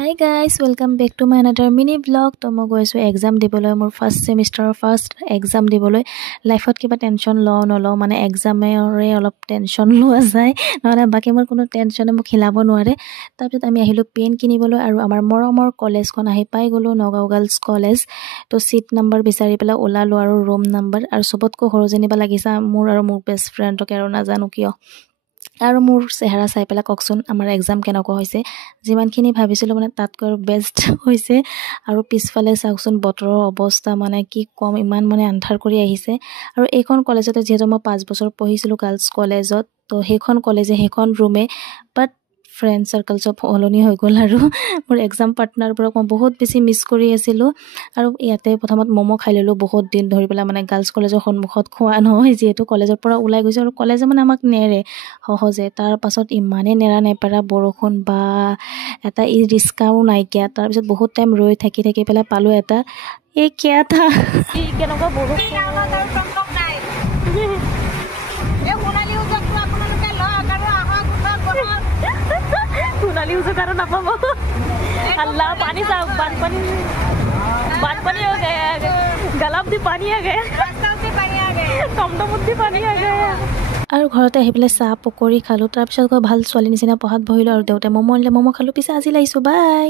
Hi guys, welcome back to my another mini vlog. To মই গৈছো exam দিবলৈ মোৰ ফাৰ্স্ট সেমিষ্টাৰৰ ফাৰ্স্ট এক্সাম দিবলৈ লাইফত কিবা টেনচন নলও মানে এক্সামৰে অলপ টেনচন লোৱা যায় নহলে বাকি মোৰ কোনো টেনচনে মোক হিলাব নোৱাৰে তাৰপিছত আমি আহিলো পেন কিনিবলৈ আৰু আমাৰ মৰমৰ কলেজখন আহি পাই গলো নগাঁও গাৰ্লছ কলেজ তো সিট নাম্বাৰ বিচাৰি পেলা ওলালো আৰু ৰুম নাম্বাৰ আৰু সবতকৈ সৰু জনিবা লাগিছা মোৰ আৰু মোৰ বেষ্ট ফ্ৰেণ্ডক আৰু নাজানো কিয় আৰু মোৰ চেহাৰা চাই পেলা ককচোন আমাৰ এক্সাম কেনেকুৱা হৈছে যিমানখিনি ভাবিছিলো মানে তাতকৈ বেষ্ট হৈছে আৰু পিছফালে চাওকচোন বতৰৰ অৱস্থা মানে কি কম ইমান মানে আন্ধাৰ কৰি আহিছে আৰু এইখন কলেজতে যেহেতু মই 5 বছৰ পঢ়িছিলো গাৰ্লছ কলেজত তো সেইখন কলেজে সেইখন ৰুমে বাট ফ্ৰেন্ড সাৰ্কেল সব হলনি হৈ গল আৰু মোৰ এক্সাম পাৰ্টনাৰ পৰা মই বহুত বেছি মিস কৰি আছিলো আৰু ইয়াতে প্ৰথমত মমো খাই ললো বহুত দিন ধৰি পেলা মানে গাৰ্লছ কলেজৰ সন্মুখত খোৱা নহয় যেহেতু কলেজৰ পৰা ওলাই গৈছে আৰু কলেজে মানে আমাক নেৰে সহজে তাৰ পাছত ইমানে নেৰা নেপেৰা বৰষুণ বা এটা ই ৰিস্কাও নাইকিয়া তাৰ পিছত বহুত টাইম ৰৈ থাকি পেলা পালো এটা এই কিয়া থা কেনেকুৱা বৰষুণ সোণালী উজো কাৰো নাপাব अल्लाह पानी सा बानपानी हो गया गलाब दी पानी आ गया रास्ता से पानी आ गया टमटम दी पानी आ गया আৰু ঘৰতে আহি পেলাই চাহ পকৰি খালো তাৰ পিছত ভাল ছোৱালী নিচিনা পঢ়াত বহিলো আৰু দেউতা মমো আনিলে মমো খালো পিছে আজি লাইছো বাই